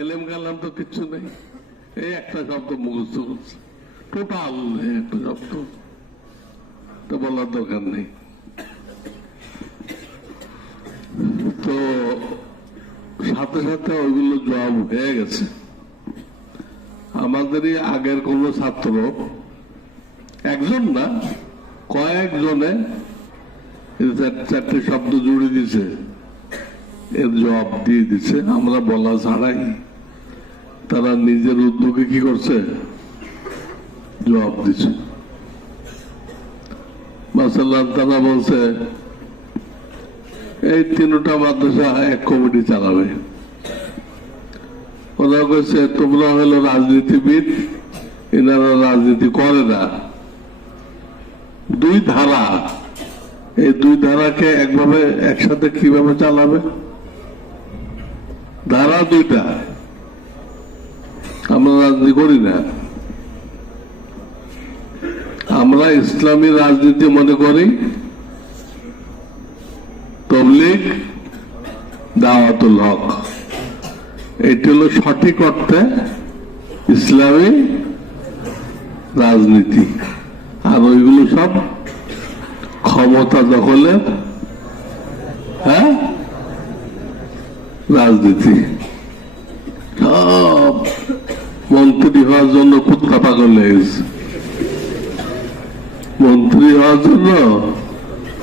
এলেম তো কিচ্ছু নেই। এই একটা শব্দ মুখস্থ করছে। টোটাল একটা শব্দ। তো বলার দরকার নেই। তো সাথে সাথে ওইগুলো জবাব হয়ে গেছে। আমাদেরই আগের কোন ছাত্র, একজন না কয়েকজনে চারটে শব্দ জুড়ে দিছে। এর জবাব দিয়ে দিছে, আমরা বলা ছাড়াই। তারা নিজের উদ্যোগে কি করছে? জবাব মাসাল্লাহ, তারা বলছে, এই তিনটা মাদ্রাসা এক কমিটি চালাবে। ওরা কইছে, তোমরা হলো রাজনীতিবিদ, এনারা রাজনীতি করে না। দুই ধারা। এই দুই ধারাকে একভাবে একসাথে কীভাবে চালাবে? ধারা দুইটা। আমরা রাজনীতি করি না। আমরা ইসলামী রাজনীতি মনে করি। তবলিগ, দাওয়াতুল হক। এটি হলো সঠিক অর্থে ইসলামী রাজনীতি। আর ওইগুলো সব ক্ষমতা দখলের হ্যাঁ? রাজনীতি। সব মন্ত্রী হওয়ার জন্য কুত্তা পাগল গেছে। মন্ত্রী হওয়ার জন্য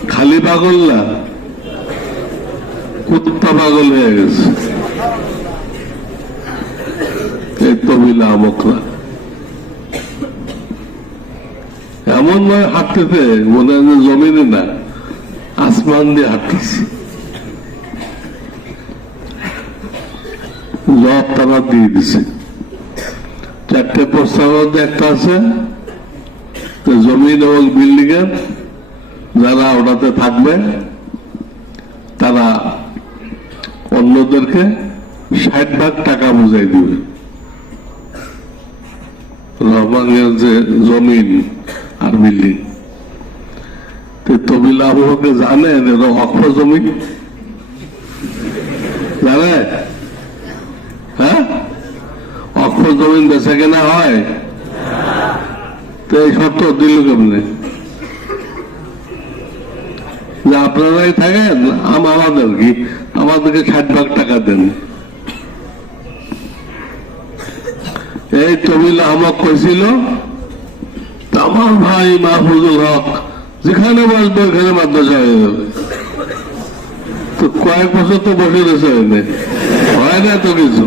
খালি পাগল না, কুত্তা পাগল হয়ে গেছে। এই তবিলা আমকরা। এমন নয় হাঁটতেছে মনে হয় জমিনে না, আসমান দিয়ে হাঁটতেছে। জব তারা দিয়ে দিছে। চারটে প্রস্তাবের মধ্যে একটা আছে জমিন এবং বিল্ডিং এর যারা ওটাতে থাকবে, তারা অন্যদেরকে ষাট ভাগ টাকা বুঝাই দিবে। রহমানের যে জমিন জানেন অক্ষ জমি? জানে? হ্যাঁ? অক্ষ জমিন কেনা হয়? তো এই শর্ত দিল কেমনে? যে আপনারাই থাকেন, আম- আমাদের কি? আমাদেরকে ষাট ভাগ টাকা দেন। এই তবিল আহমদ কইছিল আমার ভাই মাহফুজুল হক, যেখানে বসবে ওখানে মাদ্রাসা হয়ে যাবে। তো কয়েক বছর তো বসে রয়েছে এনে হয় না তো কিছু।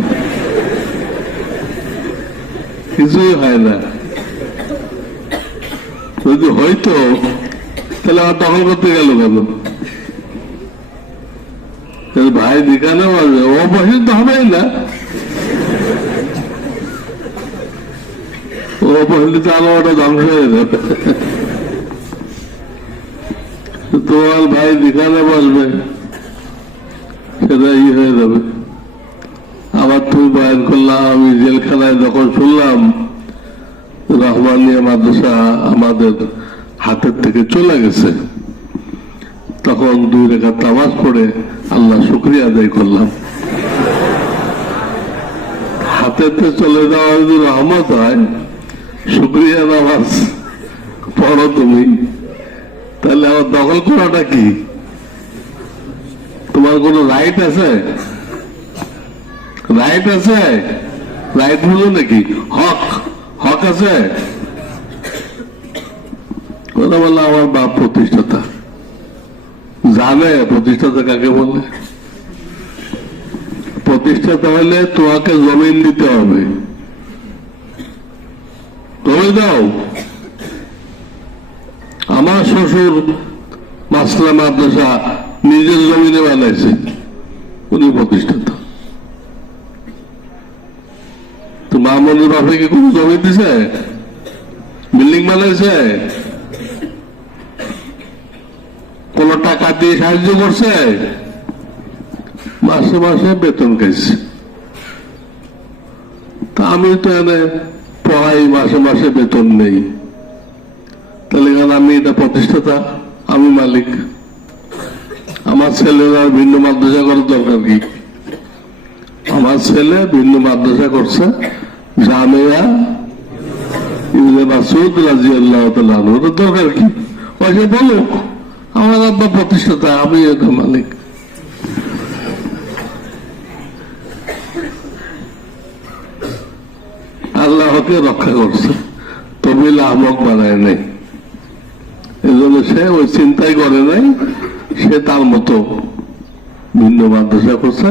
কিছুই হয় না। যদি হইতো তাহলে আমার দখল করতে গেল কেন? ভাই যেখানে বসবে, ও বসে তো হবেই না। বসলে ওটা ধ্বংস হয়ে যাবে তোমার ভাই যেখানে বসবে সেটা ই হয়ে যাবে আবার তুমি বয়ান করলাম আমি জেলখানায় যখন শুনলাম রহমানিয়া মাদ্রাসা আমাদের হাতের থেকে চলে গেছে তখন দুই রেখা তামাজ পড়ে আল্লাহ শুক্রিয়া আদায় করলাম হাতের চলে যাওয়া যদি রহমত হয় শুক্রিয়া নামাজ পড়ো তুমি। তাহলে আমার দখল করাটা কি? তোমার কোন রাইট আছে? রাইট আছে? রাইট হলো নাকি? হক। হক আছে? কথা বলল আমার বাপ প্রতিষ্ঠাতা। জানে প্রতিষ্ঠাতা কাকে বলে? প্রতিষ্ঠাতা হলে তোমাকে জমিন দিতে হবে। জমি দাও। আমার শ্বশুর মাসলা মাদ্রাসা নিজের জমিনে বানাইছে, উনি প্রতিষ্ঠাতা। তো মামুনের বাপে কি কোনো জমি দিছে? বিল্ডিং বানাইছে? কোন টাকা দিয়ে সাহায্য করছে? মাসে মাসে বেতন খাইছে। তা আমি তো এনে পড়াই মাসে মাসে বেতন নেই। তাহলে এখানে আমি এটা প্রতিষ্ঠাতা, আমি মালিক। আমার ছেলেরা ভিন্ন মাদ্রাসা করার দরকার কি? আমার ছেলে ভিন্ন মাদ্রাসা করছে, জামিয়া দরকার কি? বলুক, আমার আব্বা প্রতিষ্ঠাতা, আমি এটা মালিক। আল্লাহকে রক্ষা করছে। তবিল আহমক বানায় নাই। এই জন্য সে ওই চিন্তাই করে নাই, সে তার মতো ভিন্ন মাদ্রাসা করছে,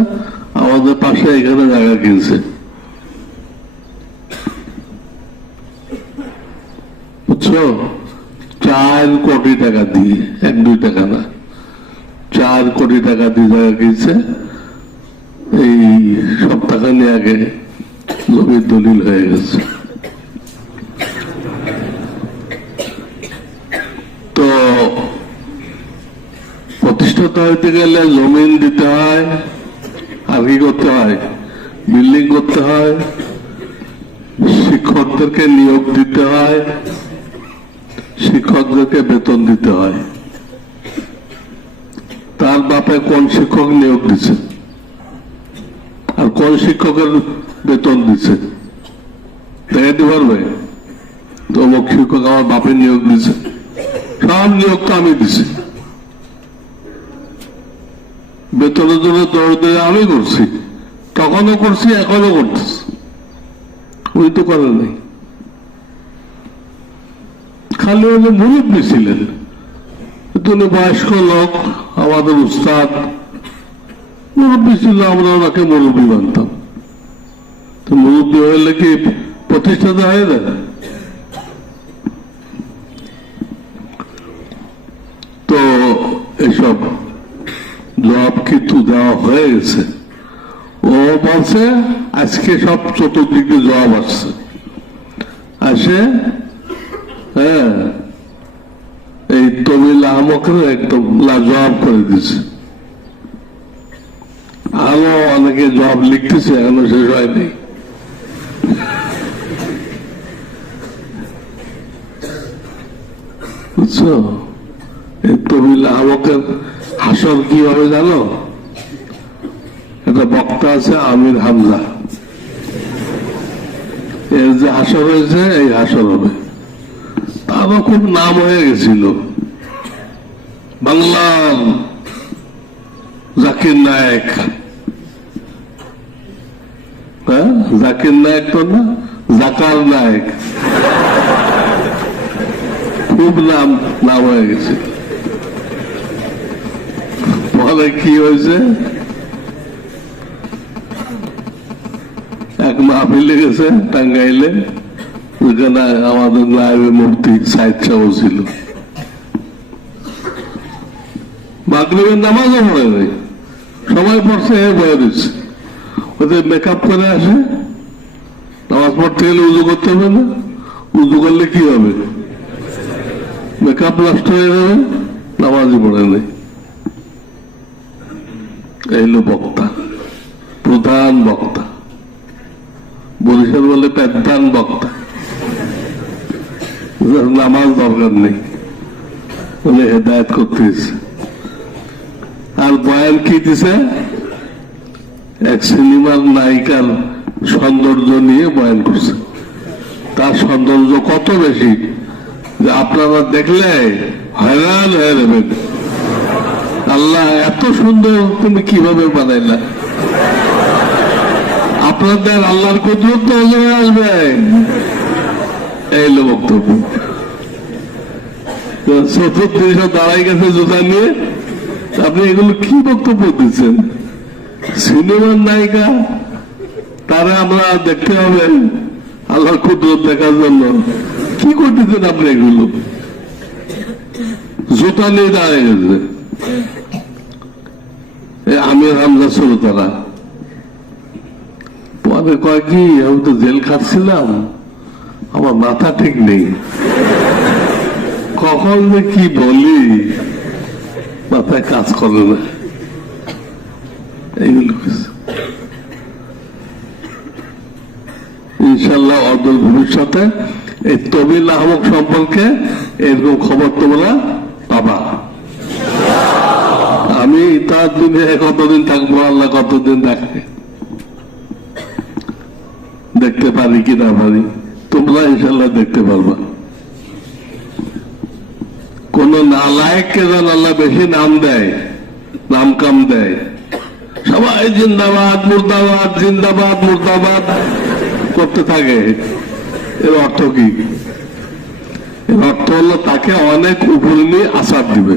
আমাদের পাশে এখানে জায়গা কিনছে। চার কোটি টাকা দিয়ে, এক, দুই টাকা না, চার কোটি টাকা দিয়ে জায়গা কিনছে। এই সপ্তাহখানি আগে জমির দলিল হয়ে গেছে তো প্রতিষ্ঠাতা হইতে গেলে জমিন দিতে হয় আর করতে হয়, বিল্ডিং করতে হয়, শিক্ষকদেরকে নিয়োগ দিতে হয়, শিক্ষকদেরকে বেতন দিতে হয়। তার বাপে কোন শিক্ষক নিয়োগ দিছে? আর কোন শিক্ষকের বেতন দিছে? দেখাতে পারবে? তো শিক্ষক আমার বাপে নিয়োগ দিছে। সব নিয়োগ তো আমি দিছি। বেতনের জন্য দৌড় আমি করছি তখনও করছি এখনও করতেছি উনি তো করেন নাই। খালি উনি মুরব্বী ছিলেন। উনি বয়স্ক লোক, আমাদের উস্তাদ। মুরব্বী ছিল, আমরা ওনাকে মুরব্বী মানতাম। তো মুরব্বী হইলে কি প্রতিষ্ঠাতা হয় না তো এসব জবাব কিন্তু দেওয়া হয়ে গেছে ও বলছে, আজকে সব চতুর্দিকে জবাব আসছে আসে হ্যাঁ এই তবিল আহমকের একদম লাজবাব করে দিছে। আরও অনেকে জবাব লিখতেছে, এখনও শেষ হয়নি। বুঝছ? এই তবিল আহমকের হাসর কি হবে জানো? একটা বক্তা আছে, আমির হামজা। এর যে হাসর হয়েছে, এই হাসর হবে। তারও খুব নাম হয়ে গেছিল। বাংলার জাকির নায়ক। হ্যাঁ? জাকির নায়ক তো না, জাকার নায়ক। খুব নাম নাম হয়ে গেছে। পরে কি হয়েছে? গেছে টাঙ্গাইলে। আমাদের ছিল। মাগরীবের নামাজও নাই। সবাই পড়ছে দিচ্ছে। ওদের করে আসে। নামাজ পড়তে গেলে উজু করতে হবে না। উজু করলে কি হবে? মেকআপ নষ্ট হয়ে যাবে, নামাজই পড়ে নেই। এই বক্তা, প্রধান বক্তা। বরিশাল বলে প্রধান বক্তা। নামাজ দরকার নেই। বলে হেদায়ত করতেছে। আর বয়ান কি দিছে? এক সিনেমার নায়িকার সৌন্দর্য নিয়ে বয়ান করছে। তার সৌন্দর্য কত বেশি? যে আপনারা দেখলে হয়রান হয়ে যাবেন। আল্লাহ এত সুন্দর, তুমি কীভাবে বানাইলা? আপনাদের আল্লাহর কুদরত নজরে আসবে এই বক্তব্য। চতুর্থ দাঁড়াই গেছে জুতা নিয়ে। আপনি এগুলো কি বক্তব্য দিচ্ছেন? সিনেমার নায়িকা, তারা আমরা দেখতে হবে আল্লাহর কুদরত দেখার জন্য। কি করতেছেন আপনি এগুলো? জুতা নিয়ে দাঁড়িয়ে গেছে। আমির হামজা শ্রোতারা পরে কয় কি, আমি তো জেল খাটছিলাম, আমার মাথা ঠিক নেই। কখন যে কি বলি, মাথায় কাজ করে না। এইগুলো ইনশাল্লাহ অদূর ভবিষ্যতে এই তবিল আহমদ সম্পর্কে এরকম খবর তোমরা পাবা। আমি তার দুনিয়ায় কতদিন থাকব, আল্লাহ কতদিন থাকে দেখতে পারি কি না পারি? তোমরা ইনশাল্লাহ দেখতে পারবা। কোন নালায়ককে যেন আল্লাহ বেশি নাম দেয় নাম কাম দেয়। সবাই জিন্দাবাদ, মুর্দাবাদ জিন্দাবাদ, মুর্দাবাদ করতে থাকে। এর অর্থ কি? এর অর্থ হলো তাকে অনেক উপরে নিয়ে আসার দিবে।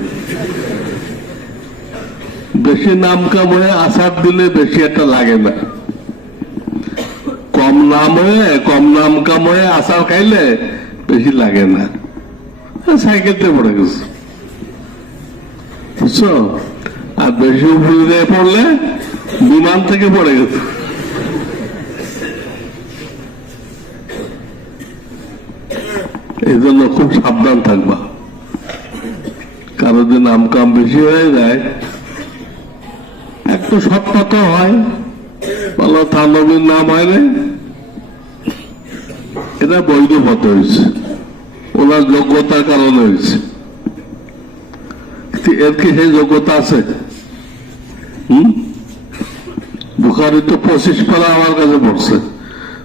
বেশি নাম কাম হয়ে আসার দিলে বেশি একটা লাগে না। কম নাম কম নাম কাম হয়ে খাইলে বেশি লাগে না। সাইকেলতে পড়ে গেছে বুঝছ আর বেশি উপরে পড়লে বিমান থেকে পড়ে গেছে এই জন্য খুব সাবধান থাকবা। কারও যে নাম কাম বেশি হয়ে যায়। একটু সৎপথ হয়। বলো তার নবীর নাম হয় না? এটা বৈধ পথ হয়েছে। ওনার যোগ্যতার কারণে হয়েছে। এর কি সেই যোগ্যতা আছে? তো পঁচিশ পারা আমার কাছে পড়ছে।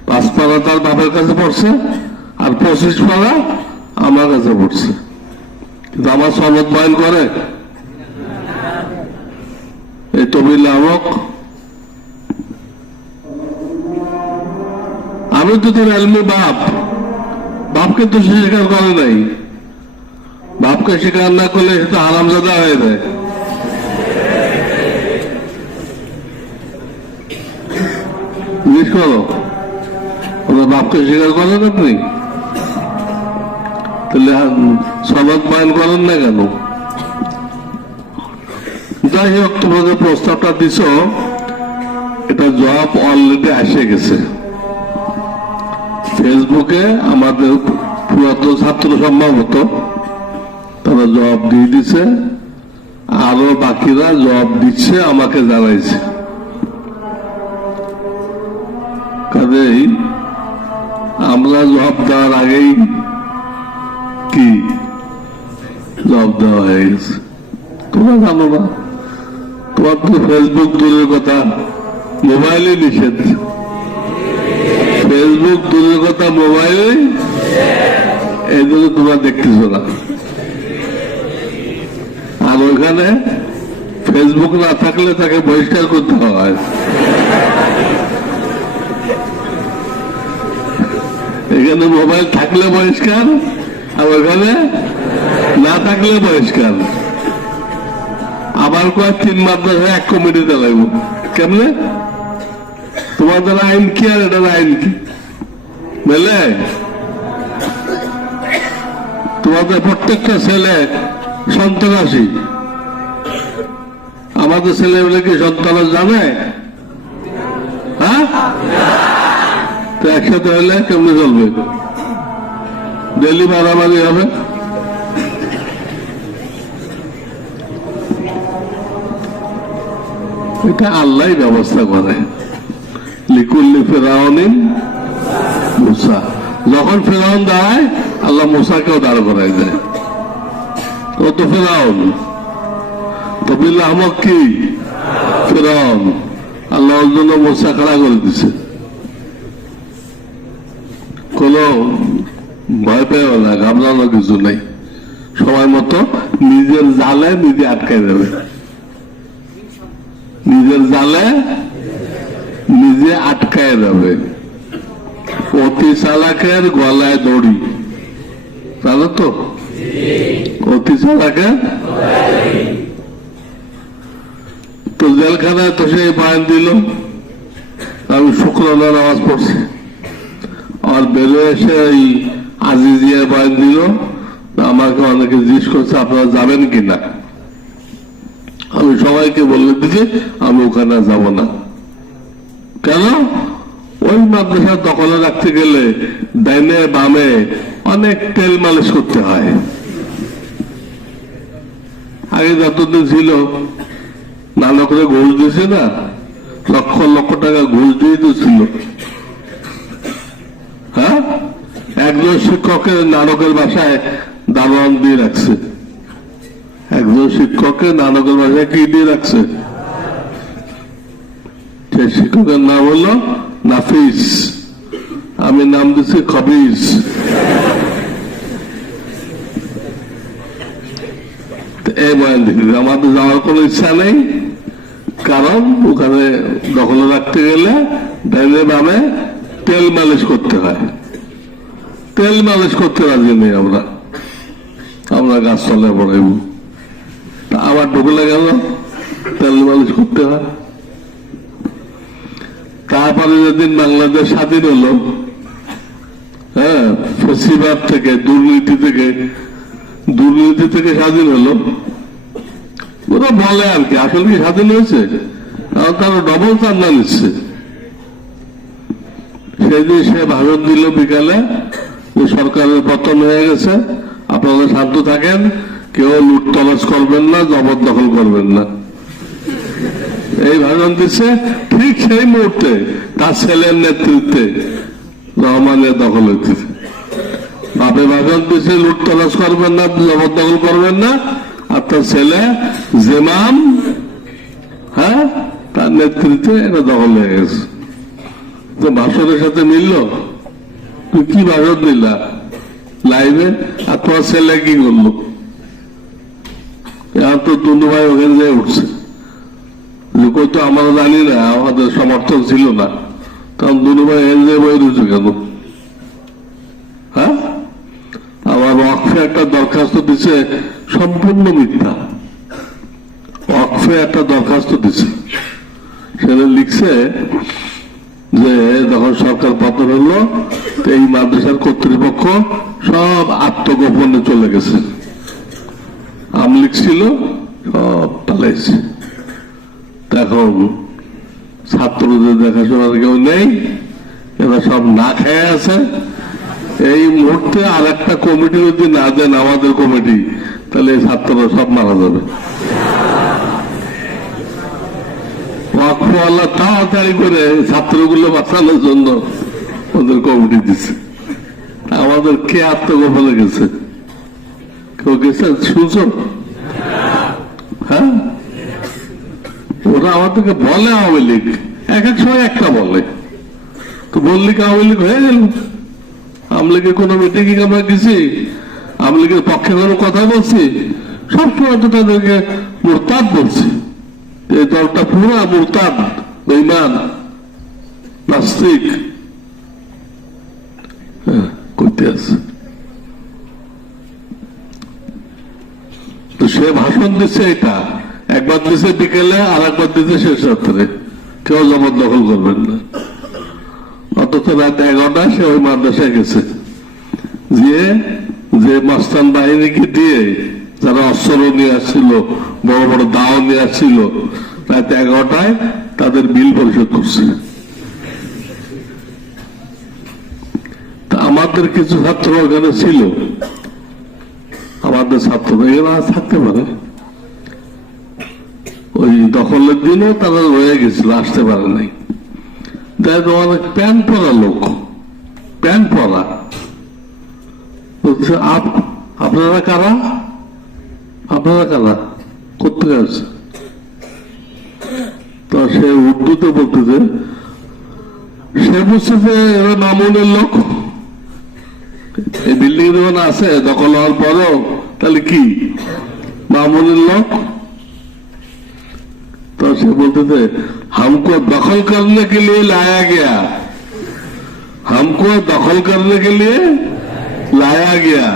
পাঁচ পারা তার বাবার কাছে পড়ছে, আর পঁচিশ পারা আমার কাছে পড়ছে। কিন্তু আমার সনদ বয়ন করে। এই তবিল আমক আমি তো তোর এলমি বাপ। বাপকে তো সে স্বীকার করে নাই। বাপকে স্বীকার না করলে সে তো আরামজাদা হয়ে যায়। জিজ্ঞেস করো বাপকে স্বীকার করেন আপনি? তাহলে সনদ বয়ন করেন না কেন? যাই হোক তোমাদের প্রস্তাবটা দিছ এটা জবাব অলরেডি এসে গেছে। ফেসবুকে আমাদের পুরাতন ছাত্র সম্ভবত, তারা জবাব দিয়ে দিছে, আরও বাকিরা জবাব দিচ্ছে, আমাকে জানাইছে। কাজেই আমরা জবাব দেওয়ার আগেই কি? জবাব দেওয়া হয়ে গেছে। তোমরা জানো না। তোমার তো ফেসবুক দূরের কথা, মোবাইলে নিষেধ। দূরের কথা মোবাইলে? এই জন্য তোমরা দেখতেছ না। আর ওইখানে ফেসবুক না থাকলে তাকে বহিষ্কার করতে হয়। এখানে মোবাইল থাকলে বহিষ্কার, আর ওইখানে না থাকলে বহিষ্কার। আবার কয় তিন মাদ্রাসা এক কমিটিতে লাগবো। কেমনে? তোমাদের আইন কি আর এটার আইন কি? বুঝলে তোমাদের প্রত্যেকটা ছেলে সন্ত্রাসী। আমাদের ছেলেগুলো কি সন্ত্রাস জানে? হ্যাঁ? একসাথে হলে কেমনে চলবে? ডেলি মারামারি হবে? এটা আল্লাহ ব্যবস্থা করে। লিকুল্লি ফেরাউনিন মুসা। যখন ফেরাউন দাঁড়ায়, আল্লাহ মুসাকেও দাঁড় করাই দেয়। ও তো ফেরাউন? কবিল আহমদ কি? ফেরাউন। আল্লাহর জন্য মুসা খাড়া করে দিছে। কোন ভয় পেও না ঘাবড়ানো কিছু নেই। সময় মতো নিজের জালে নিজে আটকাই দেবে। নিজের জালে নিজে আটকায় যাবে অতি চালাকের গলায় দড়ি। জানো তো? অতি চালাকের তো জেলখানায় তো সেই বায়ন দিল। আমি শুক্রানা নামাজ পড়ছি। আর বেরোয় এসে এই আজিজিয়ার বায়ন দিল। আমাকে অনেকে জিজ্ঞেস করছে, আপনারা যাবেন কিনা? আমি সবাইকে বলে দিছি আমি ওখানে যাব না। কেন? ওই মাদ্রাসা দখলে রাখতে গেলে ডাইনে বামে অনেক তেল মালিশ করতে হয়। আগে যতদিন ছিল নানকরে ঘুষ দিয়েছে না, লক্ষ লক্ষ টাকা ঘুষ দিয়ে তো ছিল হ্যাঁ? একজন শিক্ষকের নানকের বাসায় দারোয়ান দিয়ে রাখছে। একজন শিক্ষককে নানকের ভাষায় কি দিয়ে রাখছে? সে শিক্ষকের নাম হলো নাফিস, আমি নাম দিচ্ছি খবিজ। এই বয়ান দিকে আমাদের যাওয়ার কোনো ইচ্ছা নেই, কারণ ওখানে দখলে রাখতে গেলে ডাইনে বামে তেল মালিশ করতে হয়। তেল মালিশ করতে রাজি নেই আমরা। আমরা গাছতলায় পড়াইব তা আবার ঢুকলে গেল তেল মালিশ করতে হয়। তারপরে যেদিন বাংলাদেশ স্বাধীন হলো হ্যাঁ ফেসিবাদ থেকে, দুর্নীতি থেকে দুর্নীতি থেকে স্বাধীন হলো, ওরা বলে আর কি কি স্বাধীন হয়েছে? তারা ডবল নিচ্ছে। সেদিন সে ভাষণ দিল বিকালে সরকারের পতন হয়ে গেছে, আপনারা শান্ত থাকেন, কেউ লুটতলাশ করবেন না জবরদখল করবেন না। এই ভাষণ দিচ্ছে ঠিক সেই মুহূর্তে তার ছেলের নেতৃত্বে রহমানের দখল হইতেছে বাপে ভাষণ দিচ্ছে লুটতলাশ করবেন না, জবরদখল করবেন না, আর তার ছেলে জেমাম হ্যাঁ তার নেতৃত্বে এটা দখল হয়ে গেছে। তো ভাষণের সাথে মিলল? তুই কি ভাষণ দিলা? লাইভে? আর তোমার ছেলে কি করল? এখন তো দুনু ভাই ওখানে যেয়ে উঠছে। যে তো আমরা জানি না, আমাদের সমর্থন ছিল না। তখন দুনু ভাই এখানে যেয়ে বই রয়েছে কেন? হ্যাঁ? আমার ওয়াকফে একটা দরখাস্ত দিছে সম্পূর্ণ মিথ্যা। ওয়াকফে একটা দরখাস্ত দিছে সেটা লিখছে যে, যখন সরকার পতন হলো এই মাদ্রাসার কর্তৃপক্ষ সব আত্মগোপনে চলে গেছে। আমলিক ছিল সব পালাইছে। এখন ছাত্রদের দেখাশোনার কেউ নেই, এরা সব না খেয়ে আছে। এই মুহূর্তে আর একটা কমিটি যদি না দেন, আমাদের কমিটি, তাহলে এই ছাত্ররা সব মারা যাবে। ওয়াকফওয়ালা তাড়াতাড়ি করে ছাত্রগুলো বাঁচানোর জন্য ওদের কমিটি দিচ্ছে আমাদের কে আত্মগোপনে গেছে? কেউ গেছে? শুনছো? হ্যাঁ? ওরা আমাদেরকে বলে আওয়ামী লীগ। এক এক সময় একটা বলে। তো বললি কি আওয়ামী লীগ হয়ে গেল? আওয়ামী লীগের কোনো মিটিংয়ে আমরা গেছি? আওয়ামী লীগের পক্ষে কোনো কথা বলছি? সবসময় তো তাদেরকে মোরতাদ বলছি। এই দলটা পুরা মোরতাদ বেইমান নাস্তিক। হ্যাঁ, সে ভাষণ দিচ্ছে এটা। একবার দিচ্ছে বিকেলে আর একবার দিচ্ছে শেষ রাত্রে। কেউ জবরদখল করবেন না। অথচ রাত এগারোটায় সে ওই মাদ্রাসায় গেছে। যে যে মাস্তান বাহিনীকে দিয়ে যারা অস্ত্র নিয়ে আসছিল, বড় বড় দাও নিয়ে আসছিল, রাত এগারোটায় তাদের বিল পরিশোধ করছে। আমাদের কিছু ছাত্র ওখানে ছিল। আমাদের ছাত্র, এরা থাকতে পারে। ওই দখলের দিনও তারা রয়ে গেছিল, আসতে পারে নাই। দেখ অনেক প্যান্ট পরা লোক। প্যান্ট পরা। আপনারা কারা? আপনারা কারা? কোথেকে আছে তো সে উর্দুতে বলতেছে সে বুঝছে যে, এরা মামুনের লোক। এই বিল্ডিং যখন আছে, দখল হওয়ার পরও, তাহলে কি? মামুনের লোক? तो से बोलते थे हमको दखल करने के लिए लाया गया हमको दखल करने के लिए লায়া গিয়া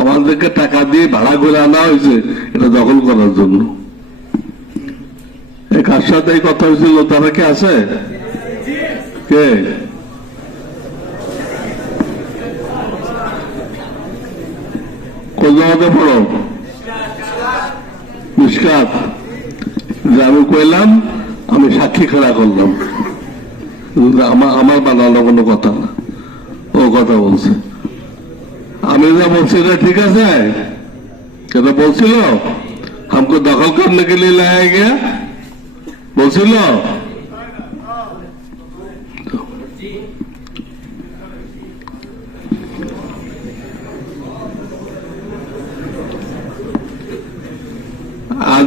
আমাদেরকে টাকা দিয়ে ভাড়া করে আনা হয়েছে এটা দখল করার জন্য এই কার সাথে এই কথা হয়েছিল তারা কি আছে কে কোন জায়গাতে পড়ো মিসকাত যে আমি কইলাম আমি সাক্ষী খেলা করলাম কিন্তু আমার আমার বানানো কোনো কথা না ও কথা বলছে আমি যা বলছি এটা ঠিক আছে এটা বলছিল हमको दखल करने के लिए लाया गया বলছিল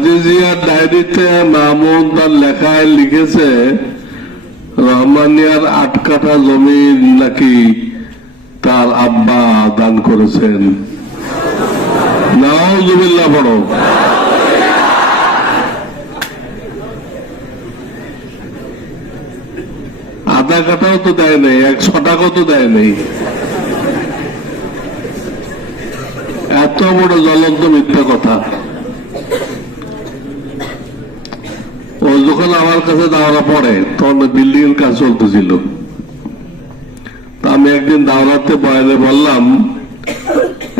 খাদিজিয়ার ডায়েরিতে মামুন তার লেখায় লিখেছে, রহমানিয়ার আট কাঠা জমি নাকি তার আব্বা দান করেছেন। নাও জুবিল্লা বড় আধা কাটাও তো দেয় নেই, এক টাকাও তো দেয় নেই। এত বড় জ্বলন্ত মিথ্যা কথা ও যখন আমার কাছে দাওরা পড়ে, তখন এর কাজ চলতেছিল। আমি একদিন দাওরাতে বয়ানে বললাম,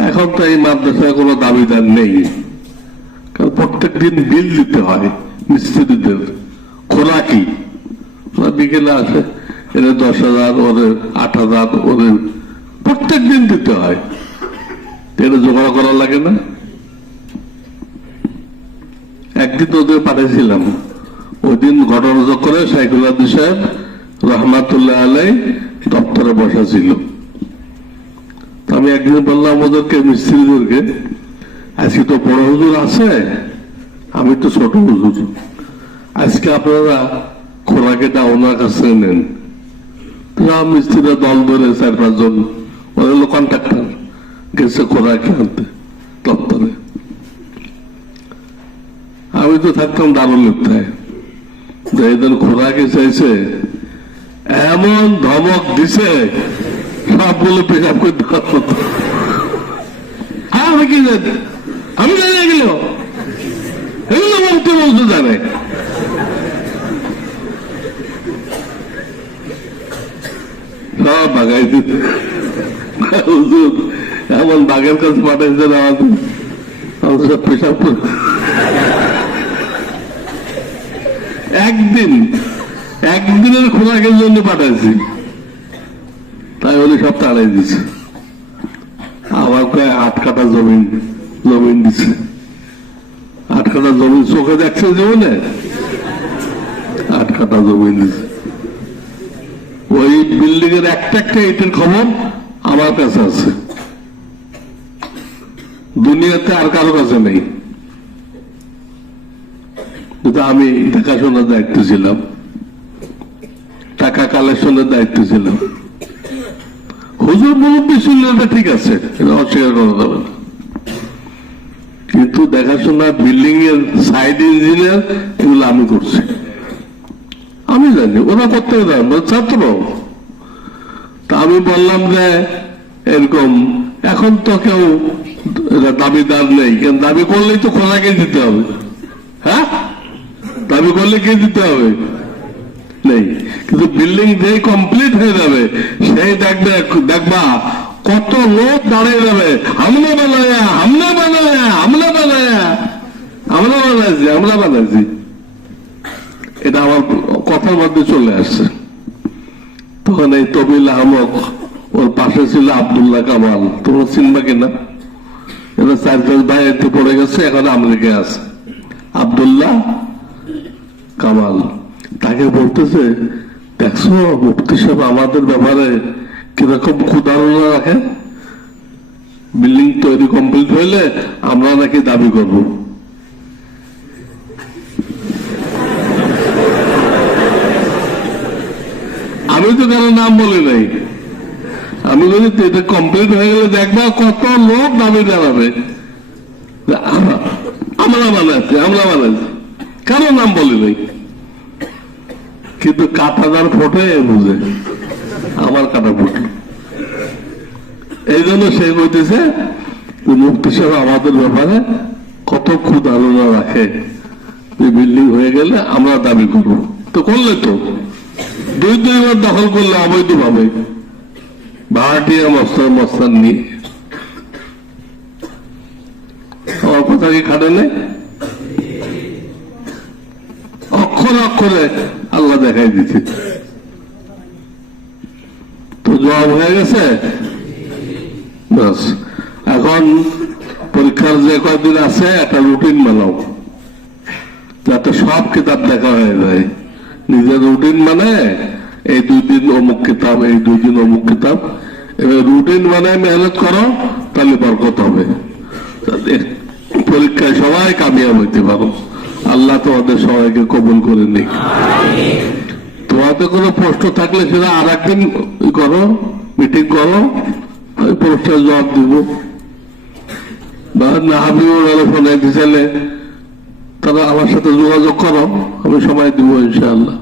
এখন তো এই মাদ্রাসায় কোনো দাবিদার নেই। কারণ প্রত্যেক দিন বিল দিতে হয় মিস্ত্রিদের খোরাকি ওরা বিকেলে আসে এদের দশ হাজার, ওদের আট হাজার, ওদের প্রত্যেক দিন দিতে হয়। এটা জোগাড় করা লাগে না। একদিন তো ওদের পাঠিয়েছিলাম ওই দিন ঘটনা চক্করে সাইকুল আদি সাহেব রহমাতুল্লাহ আলাই দপ্তরে বসা ছিল। আমি একদিন বললাম, ওদেরকে, মিস্ত্রিদেরকে, আজকে তো বড় হুজুর আছে, আমি তো ছোট হুজুর। আজকে আপনারা খোরাকেটা ওনার কাছে নেন। মিস্ত্রিরা দল ধরে চার পাঁচজন ওরা হলো কন্ট্রাক্টর গেছে খোরাকি আনতে দপ্তরে। আমি তো থাকতাম দারুণ লিপ্তায় যেদিন খোরাকি চাইছে, এমন ধমক দিছে সবগুলো পেশাব করতে পারব আমি কি আমি জানি এগুলো। এগুলো বলতে বলতে জানে। সব বাগাই এমন বাঘের কাছে পাঠাইছে না আমাদের পেশাব করে একদিন, একদিনের খোরাকের জন্য পাঠাইছি। তাই বলে সব তাড়াই দিছে। আমার কয় আট কাটা জমিন জমিন দিছে। আট কাটা জমিন চোখে দেখছে জীবনে আট কাটা জমিন দিছে। ওই বিল্ডিং এর একটা একটা ইটের খবর আমার কাছে আছে। দুনিয়াতে আর কারও কাছে নেই। কিন্তু আমি দেখাশোনার দায়িত্ব ছিলাম। টাকা কালেকশনের দায়িত্ব ছিলাম। হুজুর মুরব্বী ছিল এটা ঠিক আছে অস্বীকার করা যাবে না। কিন্তু দেখাশোনা বিল্ডিং এর সাইড ইঞ্জিনিয়ার, এগুলো আমি করছি। আমি জানি, ওরা করতে ছাত্র। তা আমি বললাম যে, এরকম, এখন তো কেউ দাবিদার নেই, কেন দাবি করলেই তো খোলাকে দিতে হবে। দাবি করলে কে দিতে হবে? নেই। কিন্তু বিল্ডিং যে কমপ্লিট হয়ে যাবে, সেই দেখবে দেখবা কত লোক দাঁড়িয়ে যাবে। হামলা বানায়া হামলা বানায়া হামলা বানায়া। আমরা বানাইছি আমরা বানাইছি। এটা আমার কথার মধ্যে চলে আসছে। তখন এই তবিল আহমদ ওর পাশে ছিল আবদুল্লাহ কামাল। তোমরা চিনবা কিনা? এটা চার পাঁচ ভাই এতে পড়ে গেছে, এখন আমেরিকায় আছে। আবদুল্লাহ কামাল। তাকে বলতেছে, দেখছ মুক্তি সাহেব আমাদের ব্যাপারে কীরকম ক্ষুদারণা রাখে? বিল্ডিং তৈরি কমপ্লিট হইলে আমরা নাকি দাবি করব। আমি তো কারও নাম বলি নাই। আমি বলি এটা কমপ্লিট হয়ে গেলে দেখবা কত লোক দাবি জানাবে। আমরা- আমরা বানাচ্ছি আমরা বানাচ্ছি। কারও নাম বলি নাই? কিন্তু কাটাদার ফোটে বুঝে। আমার কাটা ফোটে। এই জন্য সে বলতেছে মুক্তি সাহেব আমাদের ব্যাপারে কত খুদ আলোচনা রাখে বিল্ডিং হয়ে গেলে আমরা দাবি করব। তো করলে তো। দুই দুইবার দখল করলে অবৈধ ভাবে। ভাড়াটিয়া মস্তান মস্তান নিয়ে। আমার কথা কি খাটে নেই অক্ষর অক্ষরে আল্লাহ দেখাই দিচ্ছে তো জবাব হয়ে গেছে? এখন পরীক্ষার যে কয়েকদিন আছে, একটা রুটিন বানাও। যাতে সব কিতাব দেখা হয়ে যায়। নিজের রুটিন মানে এই দুই দিন অমুক কিতাব, এই দুই দিন অমুক কিতাব। এবার রুটিন মানে মেহনত করো, তাহলে বরকত হবে। পরীক্ষায় সবাই কামিয়াব হইতে পারো। আল্লাহ তোমাদের সবাইকে কবুল করে নিক। তোমাদের কোনো প্রশ্ন থাকলে সেটা আর একদিন করো মিটিং করো, আমি প্রশ্নের জবাব দিব। তারা আমার সাথে যোগাযোগ করো, আমি সময় দিব ইনশাআল্লাহ।